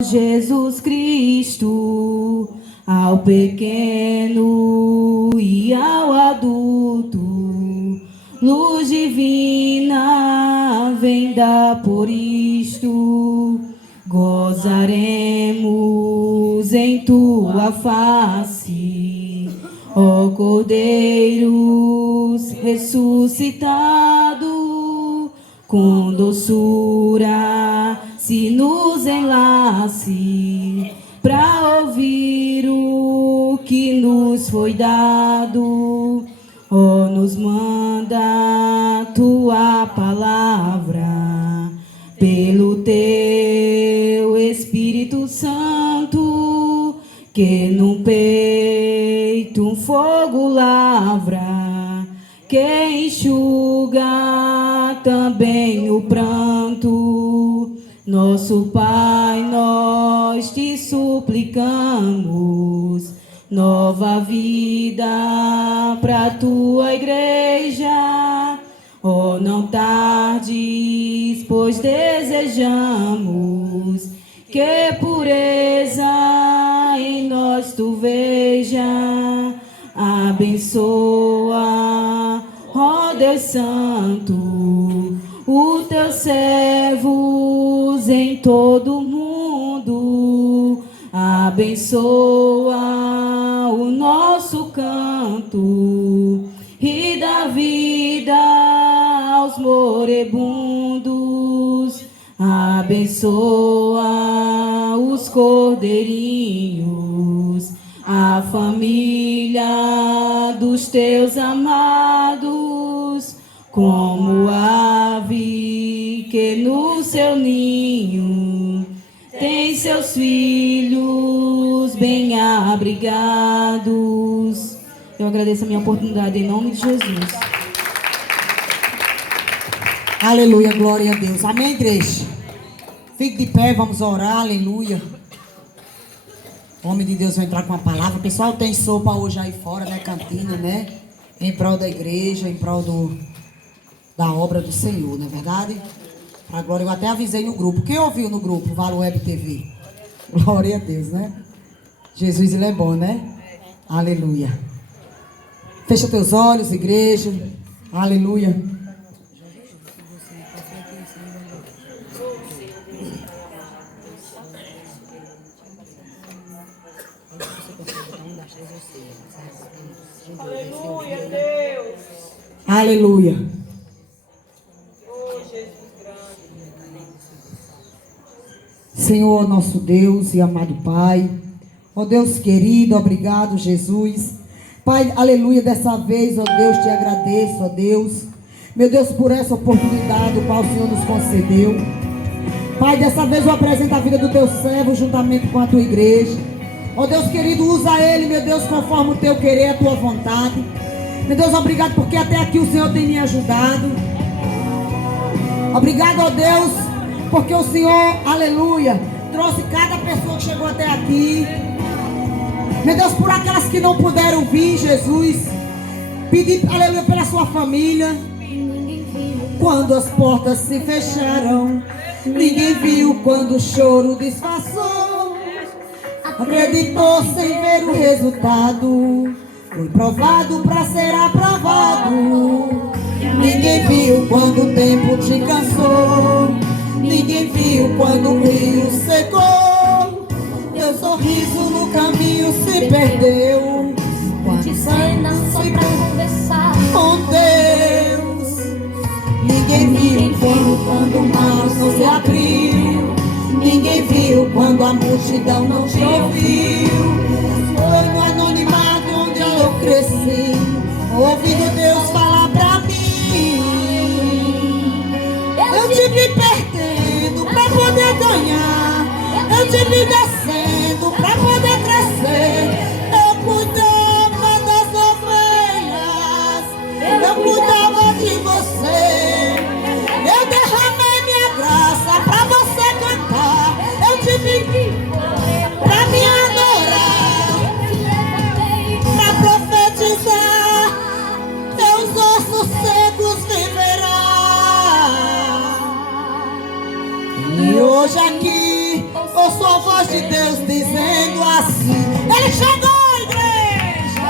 Jesus Cristo, ao pequeno e ao adulto, luz divina vem dar por isto, gozaremos em tua face, ó Cordeiro ressuscitado, com doçura se nos enlace para ouvir o que nos foi dado. Ó, nos manda tua palavra pelo teu Espírito Santo, que no peito um fogo lavra, que enxuga também o pranto. Nosso Pai, nós te suplicamos nova vida para tua igreja. Oh, não tardes, pois desejamos que pureza em nós tu veja. Abençoa, ó Deus Santo, os teus servos em todo o mundo. Abençoa o nosso canto e dá vida aos moribundos. Abençoa os cordeirinhos, a família dos teus amados, como ave que no seu ninho tem seus filhos bem abrigados. Eu agradeço a minha oportunidade em nome de Jesus. Aleluia, glória a Deus. Amém, igreja? Fique de pé, vamos orar, aleluia. O homem de Deus vai entrar com a palavra. O pessoal tem sopa hoje aí fora, né? Cantina, né? Em prol da igreja, em prol da obra do Senhor, não é verdade? Pra glória, eu até avisei no grupo. Quem ouviu no grupo, Valo Web TV? Glória a Deus, né? Jesus, ele é bom, né? Aleluia. Fecha teus olhos, igreja. Aleluia. Aleluia, Deus. Aleluia. Oh, Jesus grande. Senhor, nosso Deus e amado Pai, ó Deus querido, obrigado, Jesus. Pai, aleluia, dessa vez, ó Deus, te agradeço, ó Deus. Meu Deus, por essa oportunidade, o qual o Senhor nos concedeu. Pai, dessa vez eu apresento a vida do teu servo juntamente com a tua igreja. Ó Deus querido, usa ele, meu Deus, conforme o teu querer, a tua vontade. Meu Deus, obrigado porque até aqui o Senhor tem me ajudado. Obrigado, ó Deus, porque o Senhor, aleluia, trouxe cada pessoa que chegou até aqui. Meu Deus, por aquelas que não puderam vir, Jesus, pedir, aleluia, pela sua família. Quando as portas se fecharam, ninguém viu quando o choro disfarçou. Acreditou sem ver o resultado, foi provado para ser aprovado. Ninguém viu quando o tempo te cansou, ninguém viu quando o rio secou. Teu sorriso no caminho se perdeu, quando cena só pra conversar com Deus. Ninguém viu quando o mar não se abriu, ninguém viu quando a multidão não te ouviu. Foi no anonimato onde eu cresci, ouvindo Deus falar pra mim. Eu te vi perdendo pra poder ganhar, eu te vi descendo pra poder crescer. Eu cuidava das ovelhas, eu cuidava de você. Eu derramei minha graça pra você cantar, eu te vi pra me adorar, pra profetizar, teus ossos secos viverão. E hoje aqui ouço a voz hoje Deus dizendo assim: Ele chegou, igreja.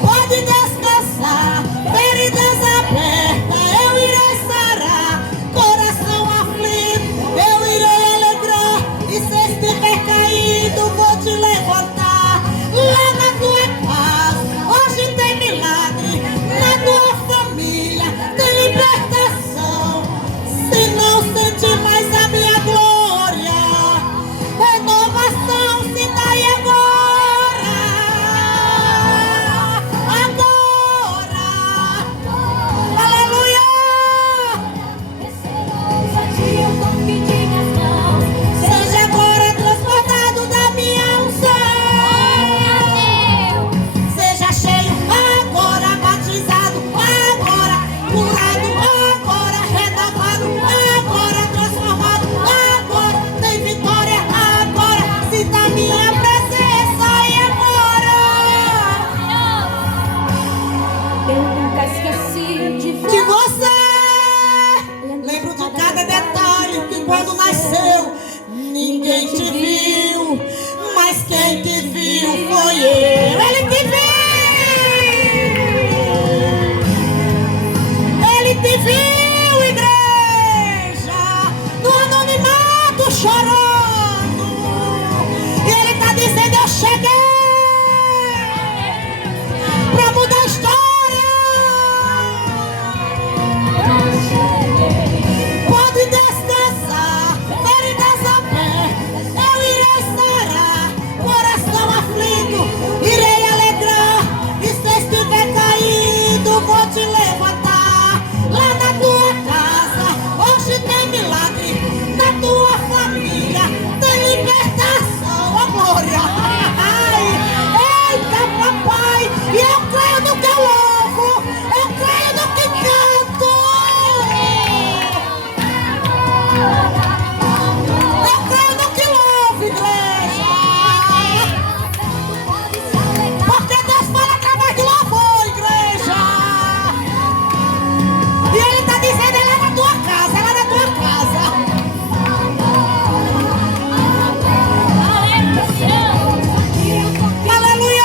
Pode descansar, feridas abertas, eu irei sarar. Coração aflito, eu irei alegrar. E se estiver caído, vou te levantar. Lá na tua casa, hoje tem milagre. Na tua família, tem libertação. Se não sente mais a minha glória, renovação se dá e agora. Agora, aleluia. Seja agora transportado da minha unção. Seja cheio agora, batizado agora, curado agora, renovado agora, transformado agora, tem vitória agora, se da minha presença e agora. Eu nunca esqueci De você, lembro de cada detalhe que quando nasceu ninguém te viu, mas quem te viu foi eu. Ele te viu. Ele te viu, igreja, no anonimato chorando. E ele está dizendo: eu cheguei para mudar a história. Pode descansar, feridas abertas, eu irei sarar. Coração aflito, irei alegrar. E se estiver caído, vou te levantar. Lá na tua casa, hoje tem milagre. Na tua família, tem libertação. Oh, glória! Ai, eita, papai! E eu creio no que eu louvo, eu creio no que canto. Eu creio no que louvo, igreja. Porque Deus fala através do louvor, igreja. E Ele está dizendo: é lá na tua casa, é lá na tua casa. Aleluia!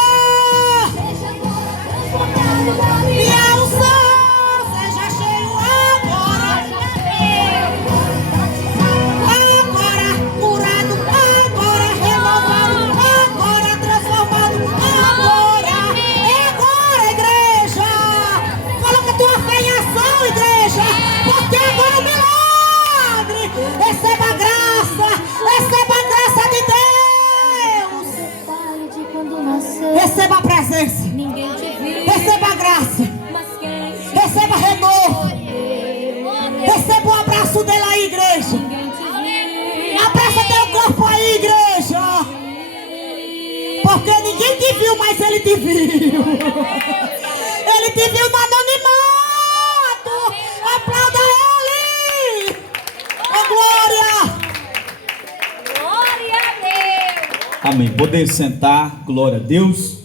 Minha unção seja cheio agora. Agora, curado agora, renovado agora, transformado agora. É agora, igreja. Coloca tua fé em ação, igreja, porque agora é o milagre. Receba a graça de Deus. pai de quando nasceu. Receba a presença, Ninguém te viu, receba a graça, mas quem te receba renovo, receba o abraço dele aí, igreja. Ninguém te viu. Abraça teu corpo aí, igreja. Porque ninguém te viu, mas ele te viu. Ele te viu no anonimato. Aplauda ele. Oh, glória. Glória a Deus. Amém. Poder sentar, glória a Deus.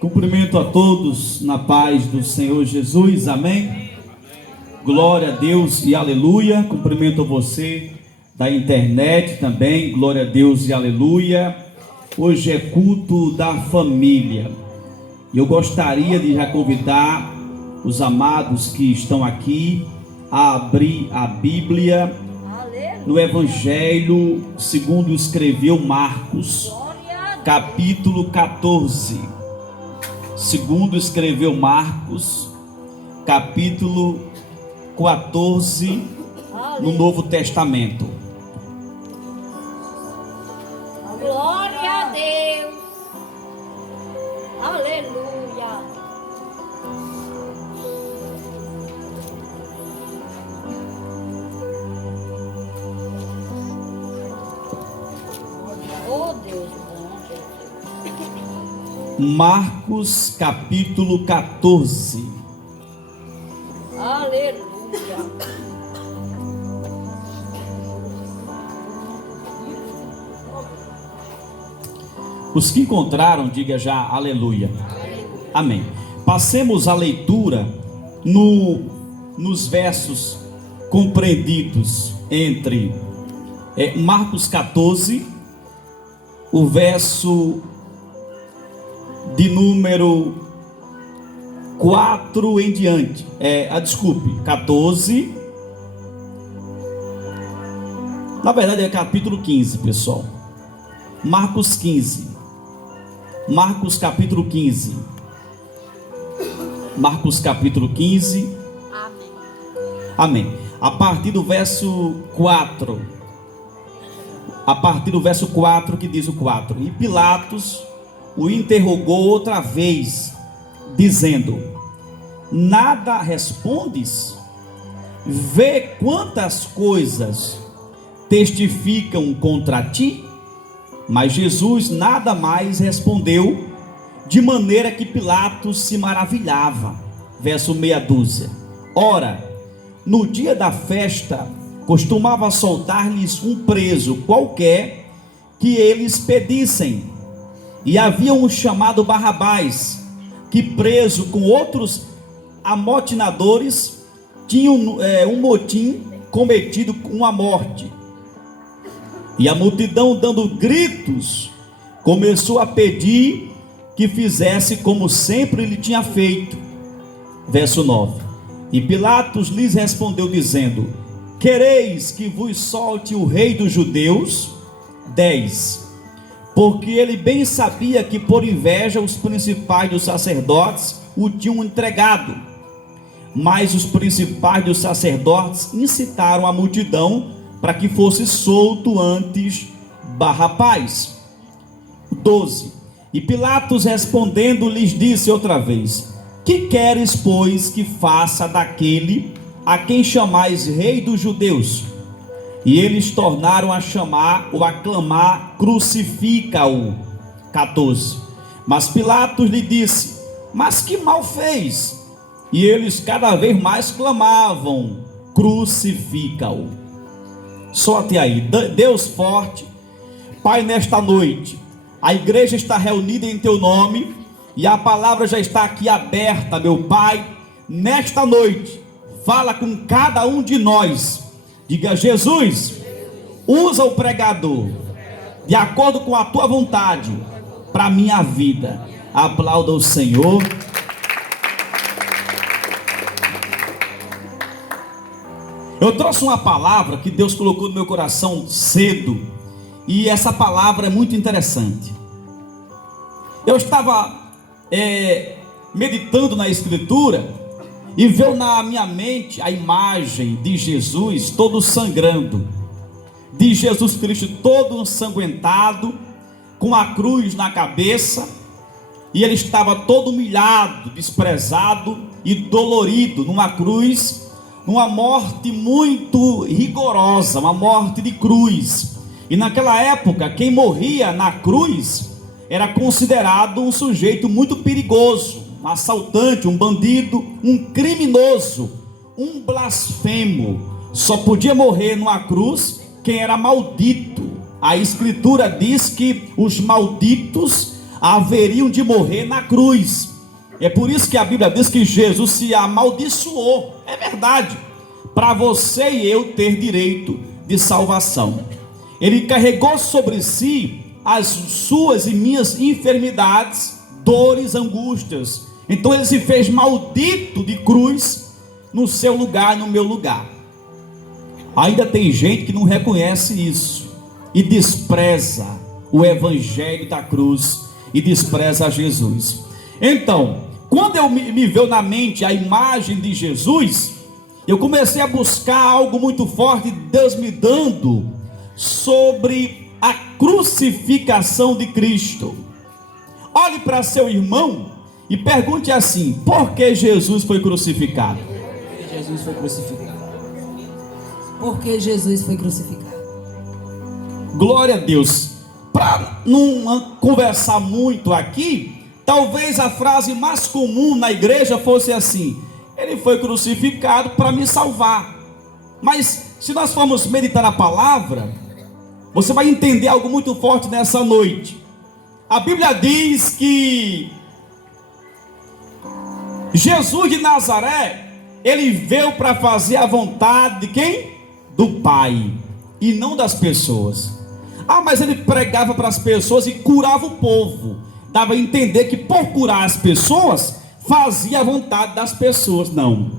Cumprimento a todos na paz do Senhor Jesus, amém. Glória a Deus e aleluia. Cumprimento a você da internet também, glória a Deus e aleluia. Hoje é culto da família. E eu gostaria de já convidar os amados que estão aqui a abrir a Bíblia no Evangelho segundo escreveu Marcos, capítulo 14. Segundo escreveu Marcos, capítulo 14, no Novo Testamento. Glória a Deus. Aleluia. Oh Deus bom, Jesus. Marcos capítulo 14. Aleluia. Os que encontraram, diga já aleluia. Amém. Passemos a leitura nos versos compreendidos entre Marcos 14, o verso de número 4 em diante. Desculpe, 14. Na verdade é capítulo 15, pessoal. Marcos 15. Marcos capítulo 15. Marcos capítulo 15. Amém. A partir do verso 4. A partir do verso 4, que diz o 4. E Pilatos o interrogou outra vez, dizendo: nada respondes? Vê quantas coisas testificam contra ti. Mas Jesus nada mais respondeu, de maneira que Pilatos se maravilhava. Verso meia dúzia. Ora, no dia da festa, costumava soltar-lhes um preso qualquer que eles pedissem. E havia um chamado Barrabás, que preso com outros amotinadores, tinha um motim cometido com a morte. E a multidão, dando gritos, começou a pedir que fizesse como sempre lhe tinha feito. Verso 9. E Pilatos lhes respondeu dizendo: quereis que vos solte o rei dos judeus? 10. Porque ele bem sabia que por inveja os principais dos sacerdotes o tinham entregado. Mas os principais dos sacerdotes incitaram a multidão para que fosse solto antes Barrabás. 12. E Pilatos respondendo lhes disse outra vez: que queres, pois, que faça daquele a quem chamais rei dos judeus? E eles tornaram a chamar ou a clamar: crucifica-o. 14. Mas Pilatos lhe disse: mas que mal fez? E eles cada vez mais clamavam: crucifica-o. Só até aí. Deus forte, Pai, nesta noite a igreja está reunida em teu nome e a palavra já está aqui aberta, meu Pai. Nesta noite, fala com cada um de nós. Diga: Jesus, usa o pregador de acordo com a tua vontade para a minha vida. Aplauda o Senhor. Eu trouxe uma palavra que Deus colocou no meu coração cedo, e essa palavra é muito interessante. Eu estava meditando na Escritura e veio na minha mente a imagem de Jesus todo sangrando, de Jesus Cristo todo ensanguentado, com a cruz na cabeça, e ele estava todo humilhado, desprezado e dolorido numa cruz, numa morte muito rigorosa, uma morte de cruz. E naquela época, quem morria na cruz era considerado um sujeito muito perigoso, um assaltante, um bandido, um criminoso, um blasfemo. Só podia morrer numa cruz quem era maldito. A Escritura diz que os malditos haveriam de morrer na cruz. É por isso que a Bíblia diz que Jesus se amaldiçoou. É verdade, para você e eu ter direito de salvação. Ele carregou sobre si as suas e minhas enfermidades, dores, angústias. Então ele se fez maldito de cruz no seu lugar, no meu lugar. Ainda tem gente que não reconhece isso e despreza o evangelho da cruz e despreza Jesus. Então, quando eu me veio na mente a imagem de Jesus, eu comecei a buscar algo muito forte, Deus me dando, sobre a crucificação de Cristo. Olhe para seu irmão e pergunte assim: por que Jesus foi crucificado? Porque Jesus foi crucificado. Porque Jesus foi crucificado. Glória a Deus. Para não conversar muito aqui, talvez a frase mais comum na igreja fosse assim: ele foi crucificado para me salvar. Mas se nós formos meditar a palavra, você vai entender algo muito forte nessa noite. A Bíblia diz que Jesus de Nazaré, ele veio para fazer a vontade de quem? Do Pai. e não das pessoas. Ah, mas ele pregava para as pessoas e curava o povo. Dava a entender que por curar as pessoas, fazia a vontade das pessoas. Não,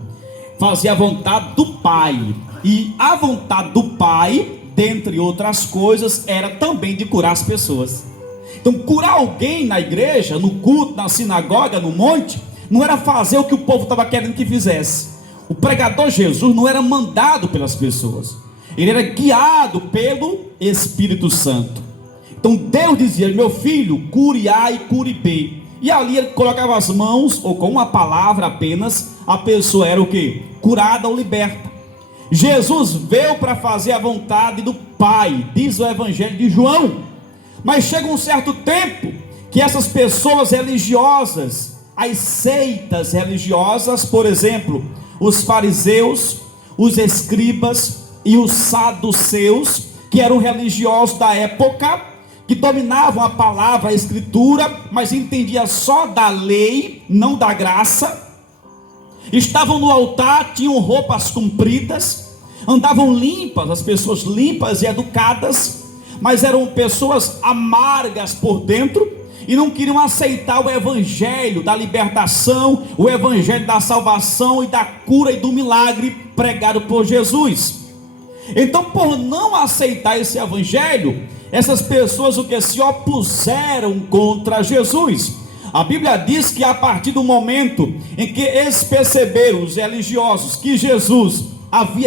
fazia a vontade do Pai. E a vontade do Pai, dentre outras coisas, era também de curar as pessoas. Então, curar alguém na igreja, no culto, na sinagoga, no monte, não era fazer o que o povo estava querendo que fizesse. O pregador Jesus não era mandado pelas pessoas, ele era guiado pelo Espírito Santo. Então Deus dizia: meu filho, cure A e cure B. E ali ele colocava as mãos, ou com uma palavra apenas, a pessoa era o quê? Curada ou liberta. Jesus veio para fazer a vontade do Pai, diz o Evangelho de João. Mas chega um certo tempo que essas pessoas religiosas, as seitas religiosas, por exemplo, os fariseus, os escribas e os saduceus, que eram religiosos da época, que dominavam a palavra, a escritura, mas entendiam só da lei, não da graça. Estavam no altar, tinham roupas compridas, andavam limpas, as pessoas limpas e educadas, mas eram pessoas amargas por dentro e não queriam aceitar o evangelho da libertação, o evangelho da salvação e da cura e do milagre pregado por Jesus. Então, por não aceitar esse evangelho, essas pessoas o que se opuseram contra Jesus. A Bíblia diz que a partir do momento em que eles perceberam, os religiosos, que Jesus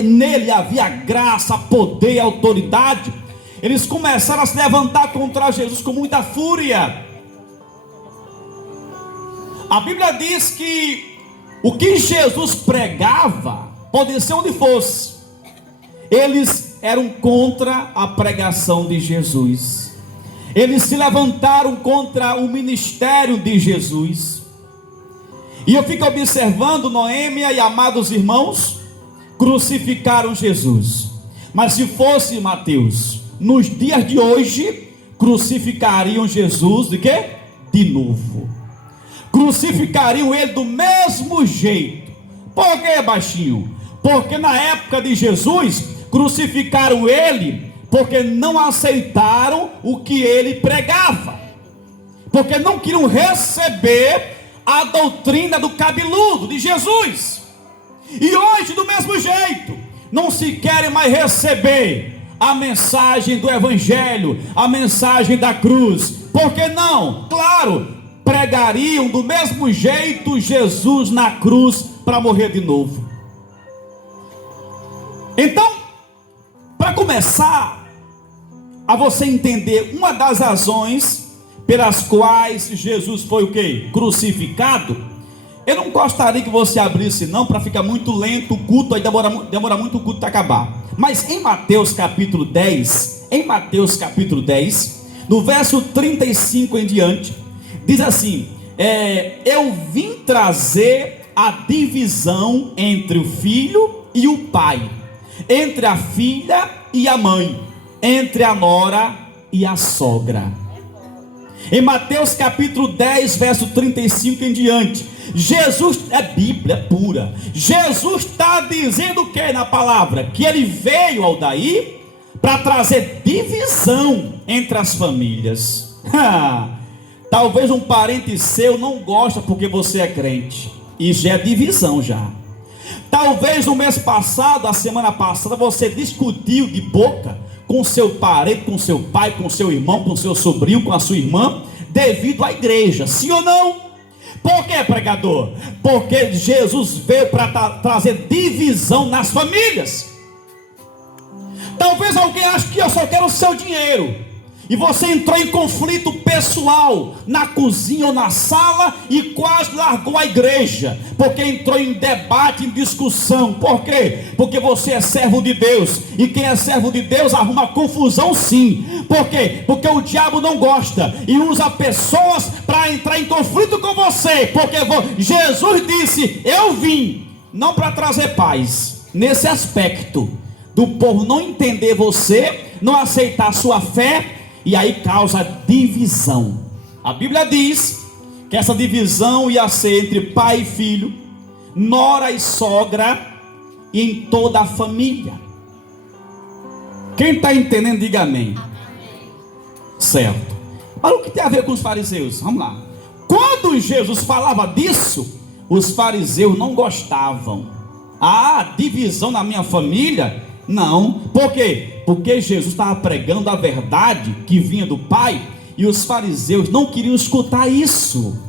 nele havia graça, poder e autoridade, eles começaram a se levantar contra Jesus com muita fúria. A Bíblia diz que o que Jesus pregava, pode ser onde fosse, eles eram contra a pregação de Jesus. Eles se levantaram contra o ministério de Jesus. E eu fico observando, Noêmia e amados irmãos, crucificaram Jesus. Mas se fosse Mateus, nos dias de hoje, crucificariam Jesus de quê? De novo. Crucificariam ele do mesmo jeito. Por que, baixinho? Porque na época de Jesus, crucificaram ele porque não aceitaram o que ele pregava, porque não queriam receber a doutrina do cabeludo de Jesus. E hoje, do mesmo jeito, não se querem mais receber a mensagem do evangelho, a mensagem da cruz. Por que não? Claro, pregariam do mesmo jeito Jesus na cruz para morrer de novo. Então, para começar a você entender uma das razões pelas quais Jesus foi o quê? Crucificado, eu não gostaria que você abrisse não, para ficar muito lento o culto, aí demora muito o culto para acabar. Mas em Mateus capítulo 10, no verso 35 em diante, diz assim: eu vim trazer a divisão entre o filho e o pai, entre a filha e a mãe, entre a nora e a sogra. Em Mateus capítulo 10, verso 35 em diante, Jesus, é Bíblia pura, Jesus está dizendo o que na palavra? Que ele veio, Aldair, para trazer divisão entre as famílias. Talvez um parente seu não gosta porque você é crente, isso já é divisão já. Talvez no mês passado, a semana passada, você discutiu de boca com seu parente, com seu pai, com seu irmão, com seu sobrinho, com a sua irmã, devido à igreja, sim ou não? Por que, pregador? Porque Jesus veio para trazer divisão nas famílias. Talvez alguém ache que eu só quero o seu dinheiro, e você entrou em conflito pessoal na cozinha ou na sala e quase largou a igreja, porque entrou em debate, em discussão. Por quê? Porque você é servo de Deus, e quem é servo de Deus arruma confusão sim. Por quê? Porque o diabo não gosta e usa pessoas para entrar em conflito com você, porque Jesus disse: eu vim não para trazer paz. Nesse aspecto do povo não entender você, não aceitar a sua fé, e aí causa divisão. A Bíblia diz que essa divisão ia ser entre pai e filho, nora e sogra, e em toda a família. Quem está entendendo, diga amém. Certo. Mas o que tem a ver com os fariseus? Vamos lá. Quando Jesus falava disso, os fariseus não gostavam. Ah, divisão na minha família? Não. Por quê? Porque Jesus estava pregando a verdade que vinha do Pai, e os fariseus não queriam escutar isso.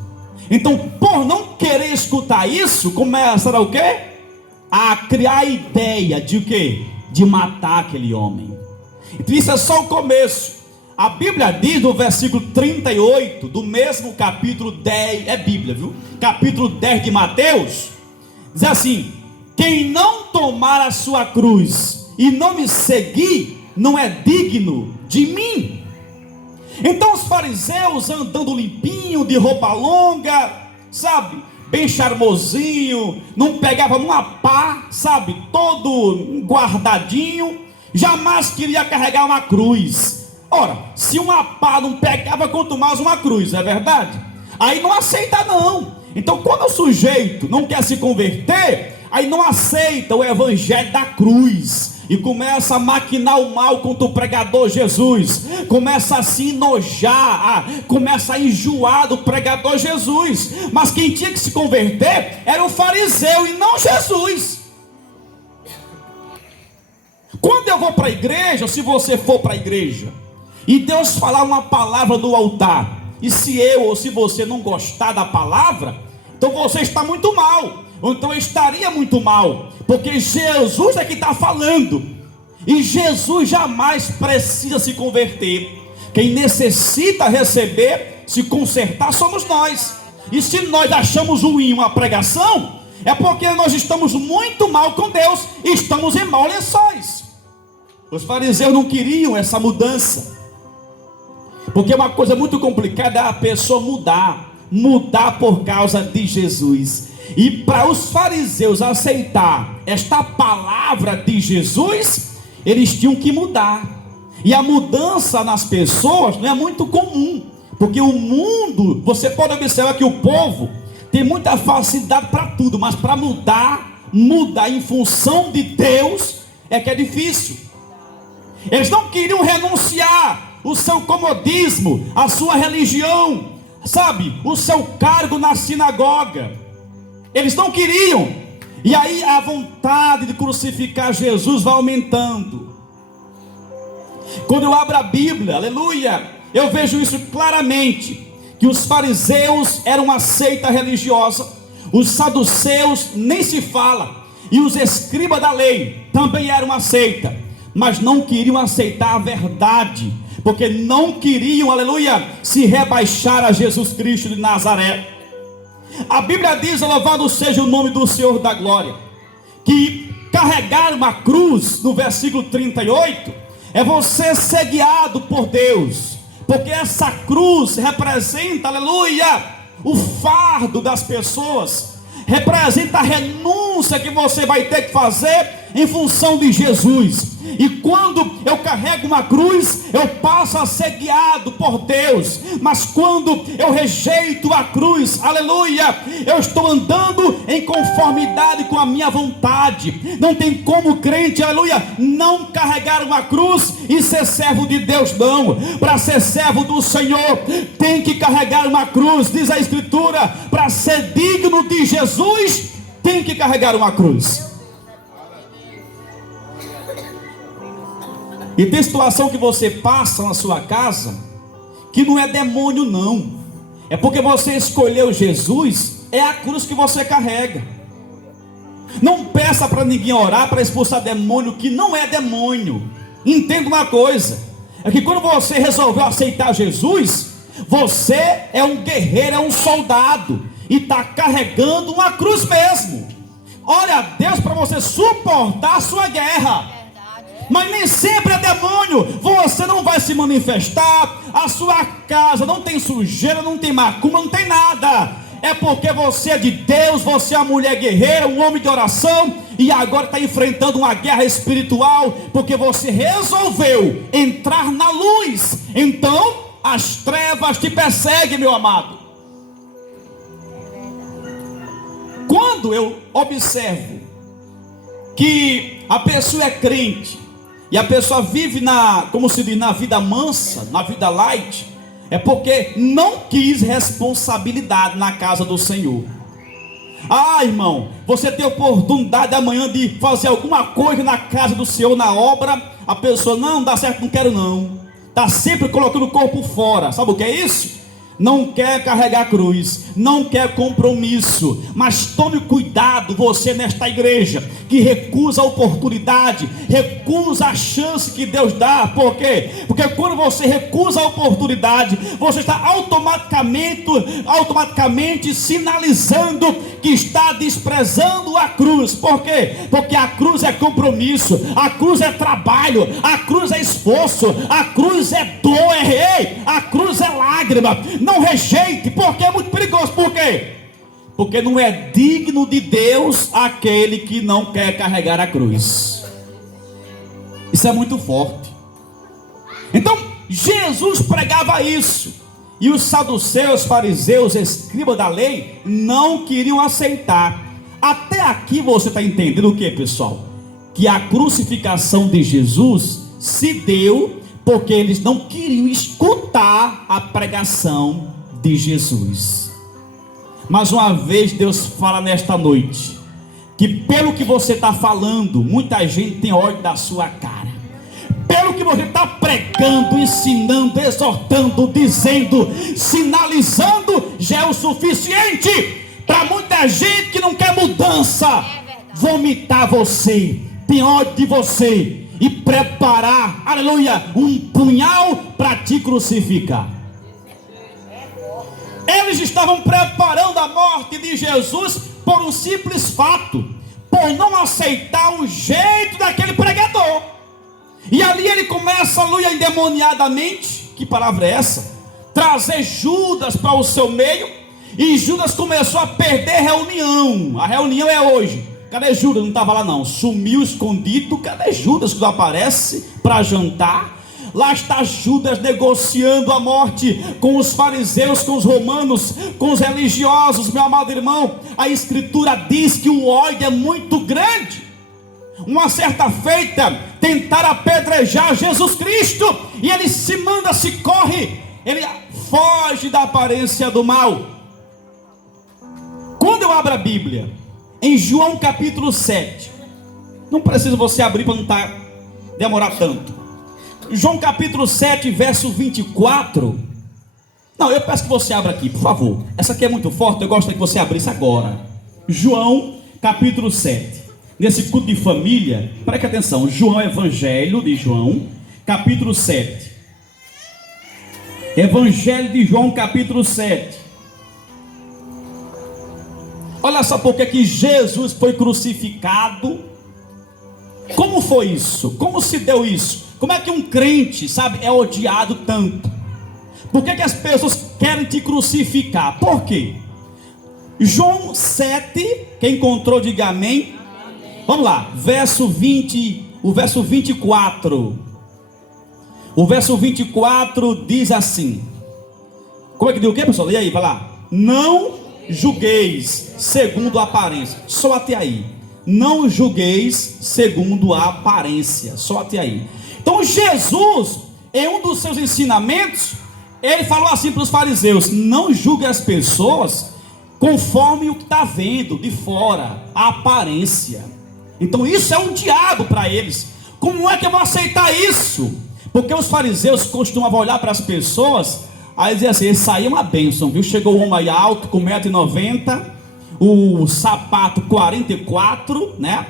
Então, por não querer escutar isso, começaram o quê? A criar a ideia de o quê? De matar aquele homem. Então isso é só o começo. A Bíblia diz no versículo 38 do mesmo capítulo 10, é Bíblia, viu? Capítulo 10 de Mateus, diz assim: quem não tomar a sua cruz e não me seguir, não é digno de mim. Então os fariseus andando limpinho, de roupa longa, sabe, bem charmosinho, não pegava numa pá, sabe, todo guardadinho, jamais queria carregar uma cruz. Ora, se uma pá não pegava, quanto mais uma cruz, é verdade? Aí não aceita não. Então quando o sujeito não quer se converter, aí não aceita o evangelho da cruz, e começa a maquinar o mal contra o pregador Jesus, começa a se enojar, começa a enjoar do pregador Jesus. Mas quem tinha que se converter era o fariseu e não Jesus. Quando eu vou para a igreja, se você for para a igreja, e Deus falar uma palavra do altar, e se eu ou se você não gostar da palavra, então você está muito mal, ou então eu estaria muito mal, porque Jesus é que está falando, e Jesus jamais precisa se converter. Quem necessita receber, se consertar, somos nós. E se nós achamos ruim uma pregação, é porque nós estamos muito mal com Deus, e estamos em maus lençóis. Os fariseus não queriam essa mudança, porque uma coisa muito complicada é a pessoa mudar por causa de Jesus. E para os fariseus aceitar esta palavra de Jesus, eles tinham que mudar. E a mudança nas pessoas não é muito comum, porque o mundo, você pode observar que o povo tem muita facilidade para tudo, mas para mudar em função de Deus é que é difícil. Eles não queriam renunciar o seu comodismo, a sua religião, sabe, o seu cargo na sinagoga. Eles não queriam. E aí a vontade de crucificar Jesus vai aumentando. Quando eu abro a Bíblia, aleluia, eu vejo isso claramente, que os fariseus eram uma seita religiosa, os saduceus nem se fala, e os escribas da lei também eram uma seita, mas não queriam aceitar a verdade, porque não queriam, aleluia, se rebaixar a Jesus Cristo de Nazaré. A Bíblia diz, louvado seja o nome do Senhor da glória, que carregar uma cruz, no versículo 38, é você ser guiado por Deus, porque essa cruz representa, aleluia, o fardo das pessoas, representa a renúncia que você vai ter que fazer em função de Jesus. E quando eu carrego uma cruz, eu passo a ser guiado por Deus. Mas quando eu rejeito a cruz, aleluia, eu estou andando em conformidade com a minha vontade. Não tem como crente, aleluia, não carregar uma cruz e ser servo de Deus, não. Para ser servo do Senhor, tem que carregar uma cruz, diz a Escritura. Para ser digno de Jesus, tem que carregar uma cruz. E tem situação que você passa na sua casa, que não é demônio não, é porque você escolheu Jesus, é a cruz que você carrega. Não peça para ninguém orar para expulsar demônio que não é demônio. Entenda uma coisa, é que quando você resolveu aceitar Jesus, você é um guerreiro, é um soldado, e está carregando uma cruz mesmo. Olha a Deus para você suportar a sua guerra. Mas nem sempre é demônio. Você não vai se manifestar, a sua casa não tem sujeira, não tem macumba, não tem nada. É porque você é de Deus, você é uma mulher guerreira, um homem de oração, e agora está enfrentando uma guerra espiritual, porque você resolveu entrar na luz. Então as trevas te perseguem, meu amado. Quando eu observo que a pessoa é crente, e a pessoa vive como se diz, na vida mansa, na vida light, é porque não quis responsabilidade na casa do Senhor. Ah, irmão, você tem oportunidade amanhã de fazer alguma coisa na casa do Senhor, na obra, a pessoa, não dá certo, não quero não, está sempre colocando o corpo fora. Sabe o que é isso? Não quer carregar a cruz, não quer compromisso. Mas tome cuidado, você nesta igreja que recusa a oportunidade, recusa a chance que Deus dá. Por quê? Porque quando você recusa a oportunidade, você está automaticamente sinalizando que está desprezando a cruz. Por quê? Porque a cruz é compromisso, a cruz é trabalho, a cruz é esforço, a cruz é dor, a cruz é lágrima. Não rejeite, porque é muito perigoso. Por quê? Porque não é digno de Deus aquele que não quer carregar a cruz. Isso é muito forte. Então Jesus pregava isso, e os saduceus, fariseus, escribas da lei não queriam aceitar. Até aqui você está entendendo o que, pessoal? Que a crucificação de Jesus se deu porque eles não queriam escutar a pregação de Jesus. Mais uma vez Deus fala nesta noite, que pelo que você está falando, muita gente tem ódio da sua cara. Pelo que você está pregando, ensinando, exortando, dizendo, sinalizando, já é o suficiente para muita gente que não quer mudança vomitar você, tem ódio de você e preparar, aleluia, um punhal para te crucificar. Eles estavam preparando a morte de Jesus por um simples fato, por não aceitar o jeito daquele pregador. E ali ele começa, aleluia, endemoniadamente, que palavra é essa? Trazer Judas para o seu meio, e Judas começou a perder reunião. A reunião é hoje. Cadê Judas? Não estava lá não, sumiu escondido. Cadê Judas que não aparece para jantar? Lá está Judas negociando a morte com os fariseus, com os romanos, com os religiosos. Meu amado irmão, a escritura diz que o ódio é muito grande. Uma certa feita tentaram apedrejar Jesus Cristo, e ele se manda, se corre, ele foge da aparência do mal. Quando eu abro a Bíblia em João capítulo 7, não precisa você abrir para não demorar tanto. João capítulo 7, verso 24. Não, eu peço que você abra aqui, por favor. Essa aqui é muito forte, eu gostaria que você abrisse agora. João capítulo 7. Nesse culto de família, preste atenção. João, Evangelho de João, capítulo 7. Evangelho de João, capítulo 7. Olha só porque que Jesus foi crucificado. Como foi isso? Como se deu isso? Como é que um crente, sabe, é odiado tanto? Por que as pessoas querem te crucificar? Por quê? João 7, quem encontrou, diga amém. Vamos lá, verso 24. O verso 24 diz assim. Como é que diz o que, pessoal? E aí, vai lá. Não julgueis segundo a aparência. Só até aí. Não julgueis segundo a aparência. Só até aí. Então Jesus, em um dos seus ensinamentos, ele falou assim para os fariseus: não julgue as pessoas conforme o que está vendo de fora, a aparência. Então isso é um diabo para eles. Como é que eu vou aceitar isso? Porque os fariseus costumavam olhar para as pessoas, aí dizer assim: esse aí é uma bênção, viu? Chegou um aí alto com 1,90 m, o sapato 44, né?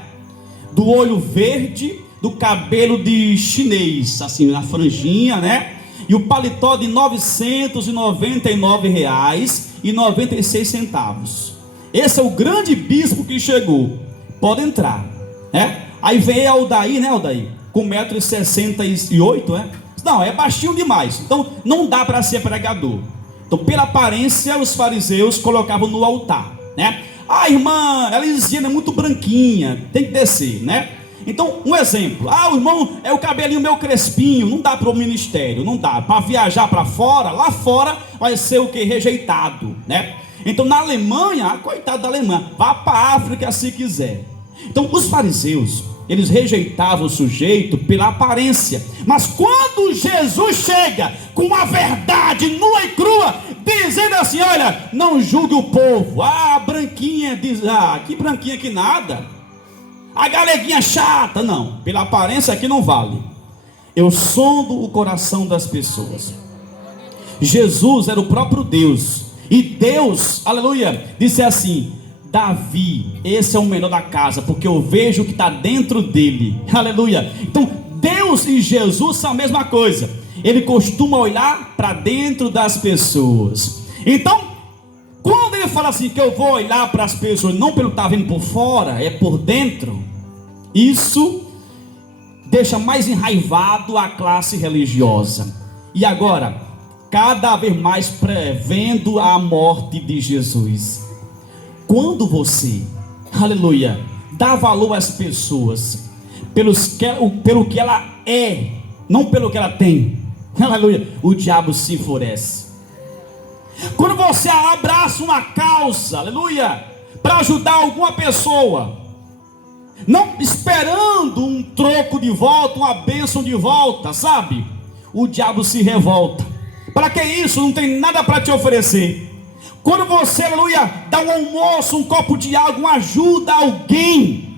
Do olho verde, do cabelo de chinês, assim, na franjinha, né? E o paletó de R$ 999,96. Esse é o grande bispo que chegou. Pode entrar, né? Aí vem Aldair, né, Aldair? Com 1,68 m, né? Não, é baixinho demais. Então não dá para ser pregador. Então, pela aparência, os fariseus colocavam no altar, né? A irmã, ela dizia, é muito branquinha, tem que descer, né? Então, um exemplo: o irmão é o cabelinho meu crespinho, não dá para o ministério, não dá. Para viajar para fora, lá fora vai ser o que? Rejeitado, né? Então, na Alemanha, coitado da Alemanha, vá para a África se quiser. Então, os fariseus, eles rejeitavam o sujeito pela aparência. Mas quando Jesus chega com a verdade nua e crua, dizendo assim: olha, não julgue o povo. Ah, branquinha, diz, que branquinha que nada. A galeguinha chata, não. Pela aparência aqui não vale. Eu sondo o coração das pessoas. Jesus era o próprio Deus. E Deus, aleluia, disse assim: Davi, esse é o menor da casa, porque eu vejo o que está dentro dele. Aleluia. Então Deus e Jesus são a mesma coisa. Ele costuma olhar para dentro das pessoas. Então, quando ele fala assim, que eu vou olhar para as pessoas não pelo que está vendo por fora, é por dentro, isso deixa mais enraivado a classe religiosa. E agora, cada vez mais prevendo a morte de Jesus. Quando você, aleluia, dá valor às pessoas pelo que ela é, não pelo que ela tem, aleluia, o diabo se enfurece. Quando você abraça uma causa, aleluia, para ajudar alguma pessoa, não esperando um troco de volta, uma bênção de volta, sabe? O diabo se revolta. Para que isso? Não tem nada para te oferecer. Quando você, aleluia, dá um almoço, um copo de água, ajuda alguém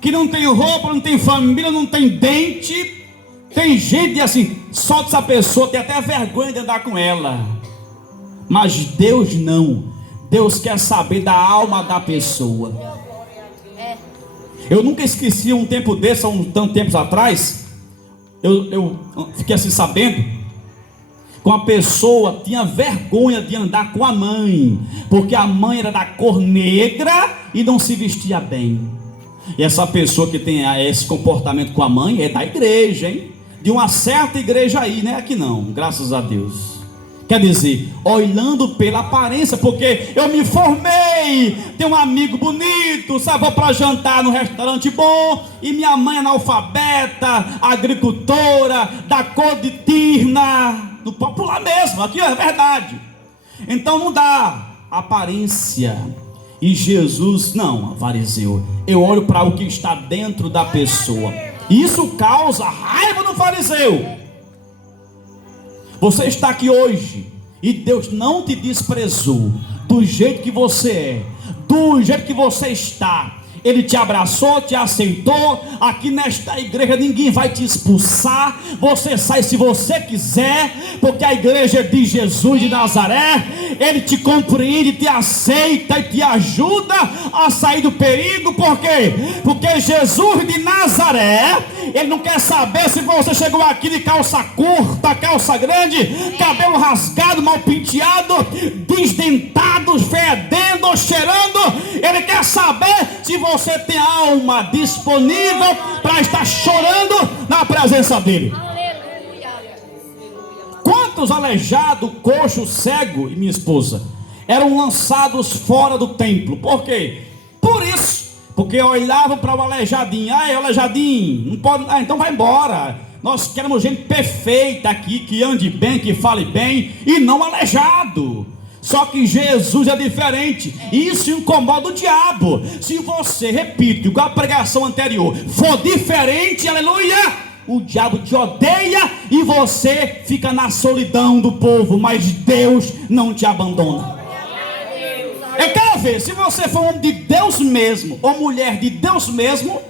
que não tem roupa, não tem família, não tem dente, tem gente assim, solta essa pessoa, tem até vergonha de andar com ela. Mas Deus não. Deus quer saber da alma da pessoa. Eu nunca esqueci um tempo desse, há tantos tempos atrás, eu fiquei assim sabendo, uma pessoa tinha vergonha de andar com a mãe, porque a mãe era da cor negra e não se vestia bem. E essa pessoa que tem esse comportamento com a mãe é da igreja, hein? De uma certa igreja aí, né? Aqui não, graças a Deus. Quer dizer, olhando pela aparência, porque eu me formei, tenho um amigo bonito, sabe, vou para jantar no restaurante bom, e minha mãe é analfabeta, agricultora, da cor de tirna, do popular mesmo, aqui é verdade. Então não dá aparência. E Jesus, não, fariseu, eu olho para o que está dentro da pessoa. Isso causa raiva no fariseu. Você está aqui hoje e Deus não te desprezou do jeito que você é, do jeito que você está. Ele te abraçou, te aceitou. Aqui nesta igreja ninguém vai te expulsar. Você sai se você quiser, porque a igreja é de Jesus de Nazaré. Ele te compreende, te aceita e te ajuda a sair do perigo. Por quê? Porque Jesus de Nazaré, ele não quer saber se você chegou aqui de calça curta, calça grande, cabelo rasgado, mal penteado, desdentado, fedendo, cheirando. Ele quer saber se você tem alma disponível para estar chorando na presença dele. Aleluia. Quantos aleijados, coxos, cego e minha esposa eram lançados fora do templo? Por quê? Por isso, porque olhavam para o aleijadinho. Aleijadinho, não pode, então vai embora. Nós queremos gente perfeita aqui, que ande bem, que fale bem, e não aleijado. Só que Jesus é diferente. Isso incomoda o diabo. Se você, repito, igual a pregação anterior, for diferente, aleluia, o diabo te odeia e você fica na solidão do povo. Mas Deus não te abandona. Eu quero ver, se você for homem de Deus mesmo, ou mulher de Deus mesmo,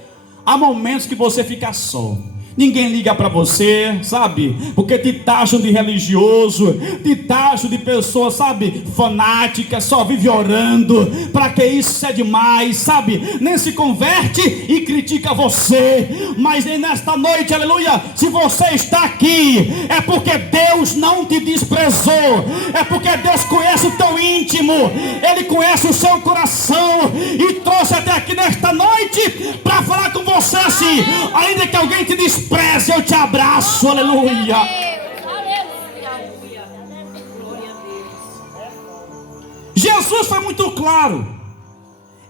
há momentos que você fica só. Ninguém liga para você, sabe? Porque te taxam de religioso, te taxam de pessoa, sabe? Fanática, só vive orando. Para que isso é demais, sabe? Nem se converte e critica você. Mas nesta noite, aleluia, se você está aqui, é porque Deus não te desprezou. É porque Deus conhece o teu íntimo. Ele conhece o seu coração e trouxe até aqui nesta noite para falar com você assim. Ainda que alguém te despreze, eu te abraço, aleluia. Jesus foi muito claro.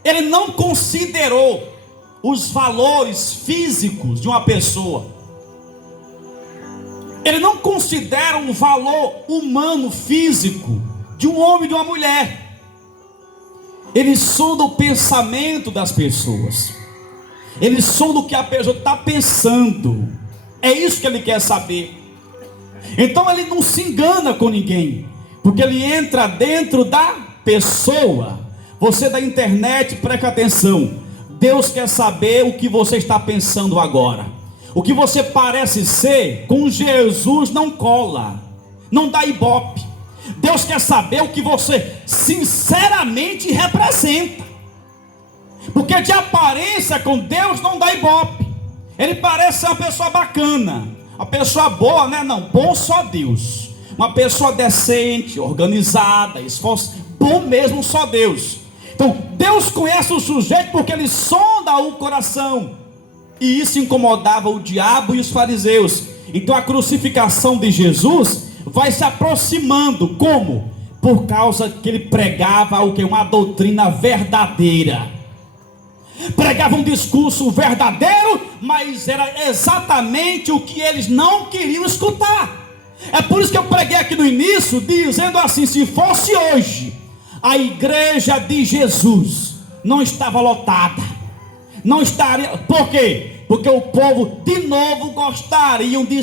Ele não considerou os valores físicos de uma pessoa. Ele não considera o valor humano físico de um homem e de uma mulher. Ele sonda o pensamento das pessoas. Ele sonda o que a pessoa está pensando. É isso que ele quer saber. Então ele não se engana com ninguém, porque ele entra dentro da pessoa. Você da internet, preste atenção. Deus quer saber o que você está pensando agora. O que você parece ser, com Jesus não cola, não dá ibope. Deus quer saber o que você sinceramente representa, porque de aparência com Deus não dá ibope. Ele parece ser uma pessoa bacana, uma pessoa boa, né? Não, bom só Deus. Uma pessoa decente, organizada, esforçada, bom mesmo só Deus. Então Deus conhece o sujeito porque ele sonda o coração. E isso incomodava o diabo e os fariseus. Então a crucificação de Jesus vai se aproximando. Como? Por causa que ele pregava o que? Uma doutrina verdadeira. Pregava um discurso verdadeiro, mas era exatamente o que eles não queriam escutar. É por isso que eu preguei aqui no início, dizendo assim: se fosse hoje, a igreja de Jesus não estava lotada, não estaria. Por quê? Porque o povo de novo gostariam de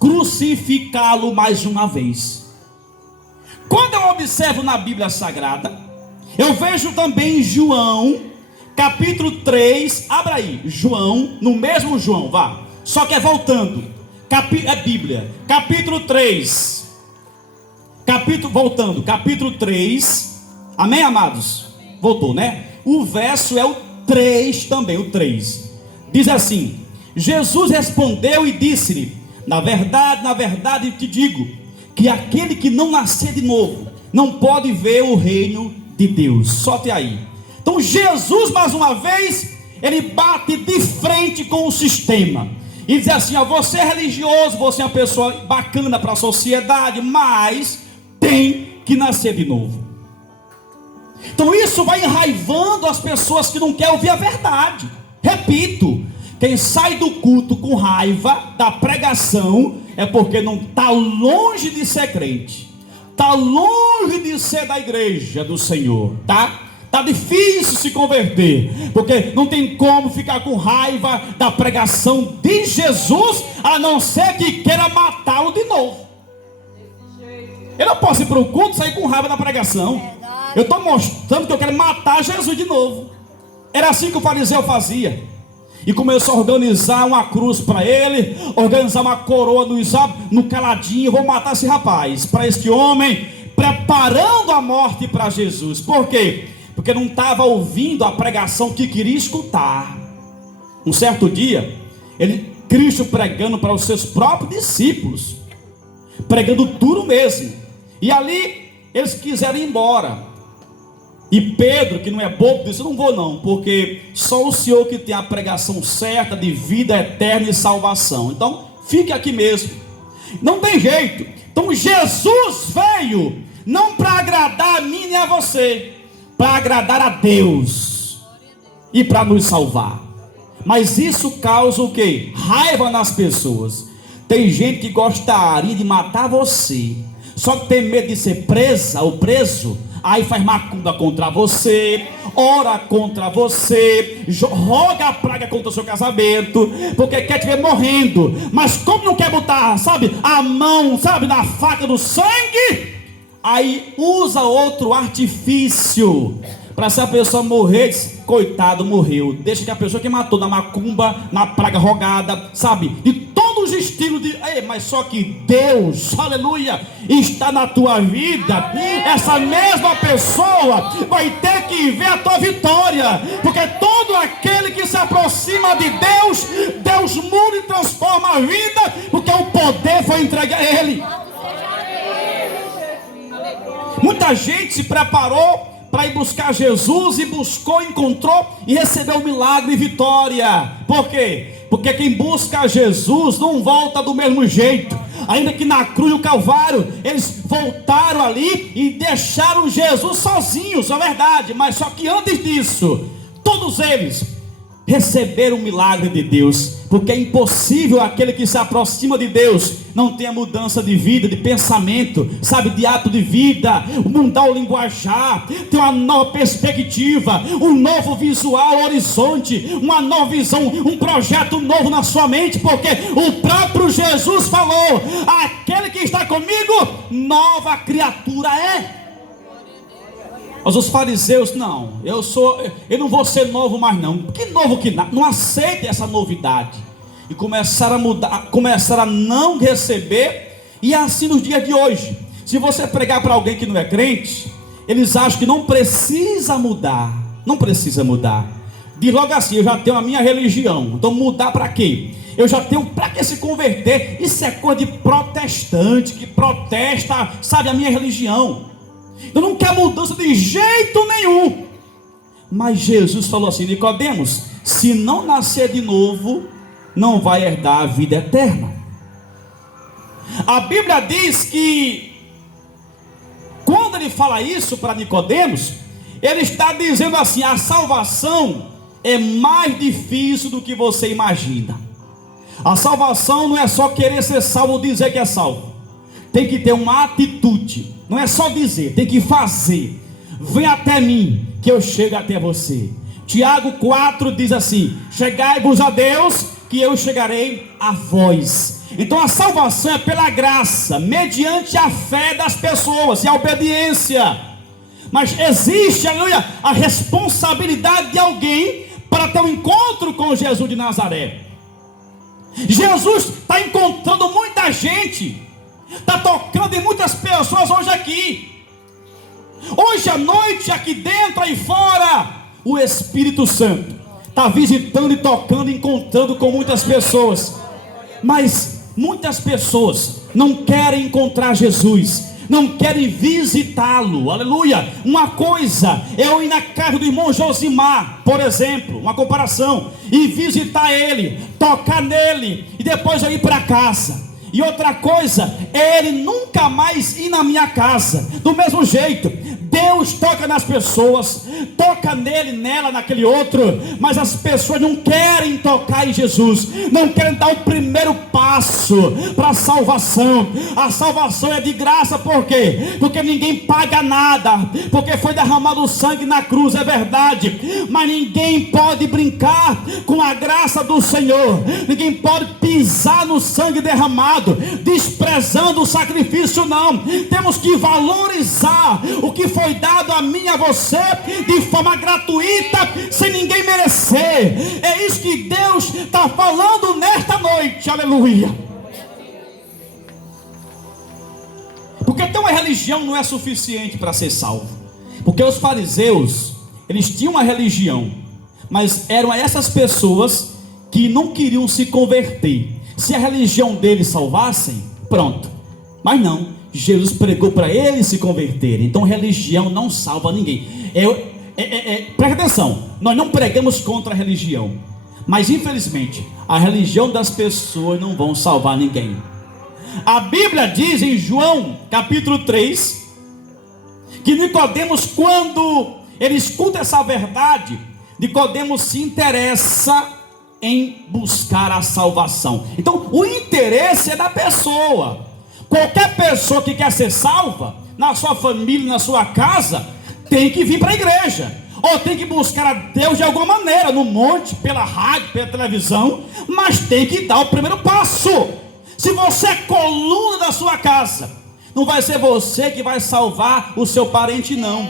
crucificá-lo mais uma vez. Quando eu observo na Bíblia Sagrada, eu vejo também João, capítulo 3, abra aí, João, no mesmo João, vá, só que é voltando, é Bíblia, capítulo 3, capítulo 3, amém, amados? Voltou, né? O verso é o 3 também, o 3, diz assim: Jesus respondeu e disse-lhe: na verdade te digo, que aquele que não nascer de novo, não pode ver o reino de Deus. Solte aí. Então Jesus, mais uma vez, ele bate de frente com o sistema, e diz assim: ó, você é religioso, você é uma pessoa bacana para a sociedade, mas tem que nascer de novo. Então isso vai enraivando as pessoas que não querem ouvir a verdade. Repito, quem sai do culto com raiva da pregação é porque não está longe de ser crente, está longe de ser da igreja do Senhor, tá? Está difícil se converter, porque não tem como ficar com raiva da pregação de Jesus, a não ser que queira matá-lo de novo. Eu não posso ir para o culto e sair com raiva da pregação. Eu estou mostrando que eu quero matar Jesus de novo. Era assim que o fariseu fazia. E começou a organizar uma cruz para ele, organizar uma coroa no caladinho. Vou matar esse rapaz, para este homem, preparando a morte para Jesus. Por quê? Porque não estava ouvindo a pregação que queria escutar. Um certo dia, Cristo pregando para os seus próprios discípulos, pregando duro mesmo, e ali eles quiseram ir embora. E Pedro, que não é bobo, disse: não vou não, porque só o Senhor que tem a pregação certa de vida eterna e salvação. Então fique aqui mesmo, não tem jeito. Então Jesus veio não para agradar a mim nem a você, para agradar a Deus e para nos salvar. Mas isso causa o quê? Raiva nas pessoas. Tem gente que gostaria de matar você, só que tem medo de ser presa ou preso. Aí faz macumba contra você, ora contra você, roga a praga contra o seu casamento, porque quer te ver morrendo. Mas como não quer botar, sabe, a mão, sabe, na faca do sangue, aí usa outro artifício para se a pessoa morrer, diz: coitado, morreu. Deixa que a pessoa que matou na macumba, na praga rogada, sabe, de todos os estilos de... mas só que Deus, aleluia, está na tua vida. Essa mesma pessoa vai ter que ver a tua vitória, porque todo aquele que se aproxima de Deus, Deus muda e transforma a vida, porque o poder foi entregue a Ele. Muita gente se preparou para ir buscar Jesus, e buscou, encontrou e recebeu milagre e vitória. Por quê? Porque quem busca Jesus não volta do mesmo jeito. Ainda que na cruz do Calvário eles voltaram ali e deixaram Jesus sozinhos, é verdade. Mas só que antes disso, todos eles receber o milagre de Deus, porque é impossível aquele que se aproxima de Deus não tenha mudança de vida, de pensamento, sabe, de hábito de vida, mudar o linguajar, ter uma nova perspectiva, um novo visual, horizonte, uma nova visão, um projeto novo na sua mente, porque o próprio Jesus falou: aquele que está comigo, nova criatura é. Mas os fariseus, não, eu não vou ser novo mais não. Que novo que nada, não aceite essa novidade. E começaram a mudar, começaram a não receber. E é assim nos dias de hoje. Se você pregar para alguém que não é crente, eles acham que não precisa mudar. Não precisa mudar. Diz logo assim: eu já tenho a minha religião, então mudar para quê? Eu já tenho, para que se converter? Isso é coisa de protestante, que protesta, sabe, a minha religião. Eu não quero mudança de jeito nenhum. Mas Jesus falou assim: Nicodemos, se não nascer de novo, não vai herdar a vida eterna. A Bíblia diz que quando ele fala isso para Nicodemos, ele está dizendo assim: a salvação é mais difícil do que você imagina. A salvação não é só querer ser salvo ou dizer que é salvo. Tem que ter uma atitude, não é só dizer, tem que fazer. Vem até mim, que eu chego até você. Tiago 4 diz assim: chegai-vos a Deus, que eu chegarei a vós. Então a salvação é pela graça, mediante a fé das pessoas e a obediência. Mas existe, aleluia, a responsabilidade de alguém para ter um encontro com Jesus de Nazaré. Jesus está encontrando muita gente, está tocando em muitas pessoas hoje aqui. Hoje à noite, aqui dentro e fora, o Espírito Santo está visitando e tocando, encontrando com muitas pessoas. Mas muitas pessoas não querem encontrar Jesus, não querem visitá-lo, aleluia. Uma coisa é eu ir na casa do irmão Josimar, por exemplo, uma comparação, e visitar ele, tocar nele, e depois eu ir para casa. E outra coisa é ele nunca mais ir na minha casa. Do mesmo jeito, Deus toca nas pessoas, toca nele, nela, naquele outro, mas as pessoas não querem tocar em Jesus, não querem dar o primeiro passo para a salvação. A salvação é de graça, por quê? Porque ninguém paga nada, porque foi derramado o sangue na cruz, é verdade, mas ninguém pode brincar com a graça do Senhor, ninguém pode pisar no sangue derramado, desprezando o sacrifício, não. Temos que valorizar o que foi dado a mim e a você de forma gratuita, sem ninguém merecer. É isso que Deus está falando nesta noite, aleluia. Porque ter uma religião não é suficiente para ser salvo. Porque os fariseus, eles tinham uma religião, mas eram essas pessoas que não queriam se converter. Se a religião deles salvassem, pronto. Mas não, Jesus pregou para eles se converterem. Então religião não salva ninguém. Presta atenção, nós não pregamos contra a religião, mas infelizmente a religião das pessoas não vão salvar ninguém. A Bíblia diz em João capítulo 3 que Nicodemos, quando ele escuta essa verdade, Nicodemos se interessa em buscar a salvação. Então o interesse é da pessoa. Qualquer pessoa que quer ser salva, na sua família, na sua casa, tem que vir para a igreja, ou tem que buscar a Deus de alguma maneira, no monte, pela rádio, pela televisão, mas tem que dar o primeiro passo. Se você é coluna da sua casa, não vai ser você que vai salvar o seu parente, não.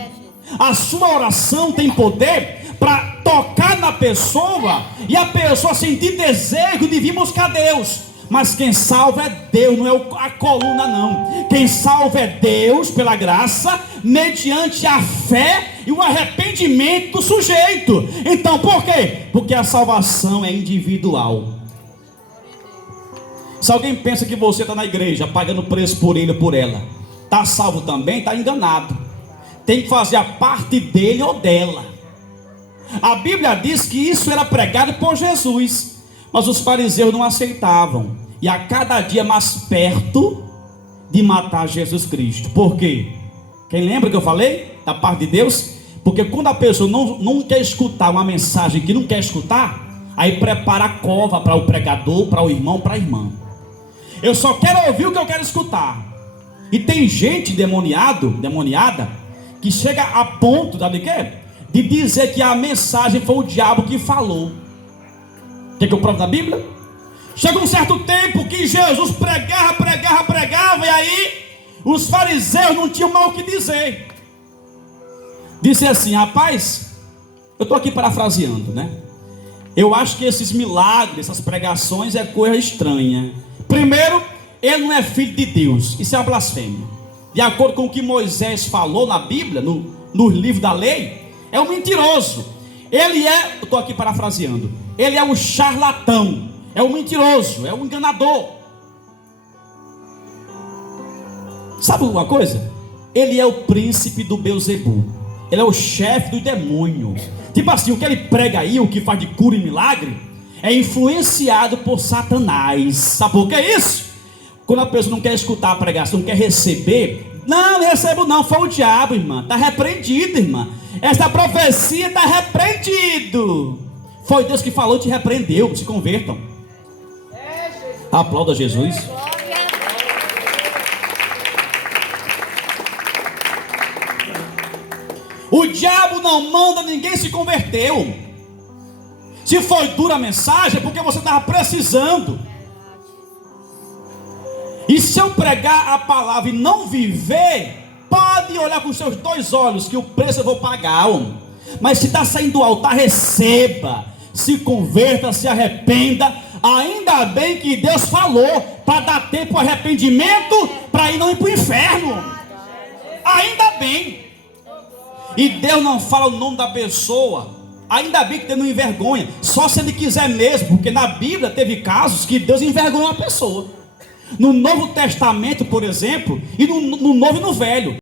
A sua oração tem poder para tocar na pessoa e a pessoa sentir desejo de vir buscar Deus. Mas quem salva é Deus, não é a coluna, não. Quem salva é Deus pela graça, mediante a fé e o arrependimento do sujeito. Então por quê? Porque a salvação é individual. Se alguém pensa que você está na igreja pagando preço por ele ou por ela, está salvo também, está enganado. Tem que fazer a parte dele ou dela. A Bíblia diz que isso era pregado por Jesus, mas os fariseus não aceitavam, e a cada dia mais perto de matar Jesus Cristo. Por quê? Quem lembra que eu falei da parte de Deus? Porque quando a pessoa não quer escutar uma mensagem que não quer escutar, Aí prepara a cova para o pregador, para o irmão, para a irmã. Eu só quero ouvir o que eu quero escutar. E tem gente demoniada, que chega a ponto, sabe de quê? De dizer que a mensagem foi o diabo que falou. O que eu provo na Bíblia? Chega um certo tempo que Jesus pregava, e aí os fariseus não tinham mais o que dizer. Disse assim: rapaz, eu estou aqui parafraseando, né? Eu acho que esses milagres, essas pregações é coisa estranha. Primeiro, ele não é filho de Deus, isso é uma blasfêmia. De acordo com o que Moisés falou na Bíblia, no livro da lei, é um mentiroso. Ele é, eu estou aqui parafraseando, ele é um charlatão, é um mentiroso, é um enganador. Sabe uma coisa? Ele é o príncipe do Beelzebul, ele é o chefe do demônio. Tipo assim, o que ele prega aí, o que faz de cura e milagre, é influenciado por Satanás. Sabe por que é isso? Quando a pessoa não quer escutar a pregação, não quer receber, não recebo não, foi o diabo, irmã, está repreendido, irmã. Essa profecia está repreendido. Foi Deus que falou, te repreendeu, se convertam. Aplauda Jesus. O diabo não manda ninguém se converteu. Se foi dura a mensagem, é porque você estava precisando. E se eu pregar a palavra e não viver, pode olhar com os seus 2 olhos, que o preço eu vou pagar, homem. Mas se está saindo do altar, receba, se converta, se arrependa. Ainda bem que Deus falou, para dar tempo ao arrependimento, para ir não ir para o inferno. Ainda bem. E Deus não fala o nome da pessoa, ainda bem que Deus não envergonha, só se Ele quiser mesmo, porque na Bíblia teve casos que Deus envergonhou a pessoa. No Novo Testamento, por exemplo, e no Novo e no Velho,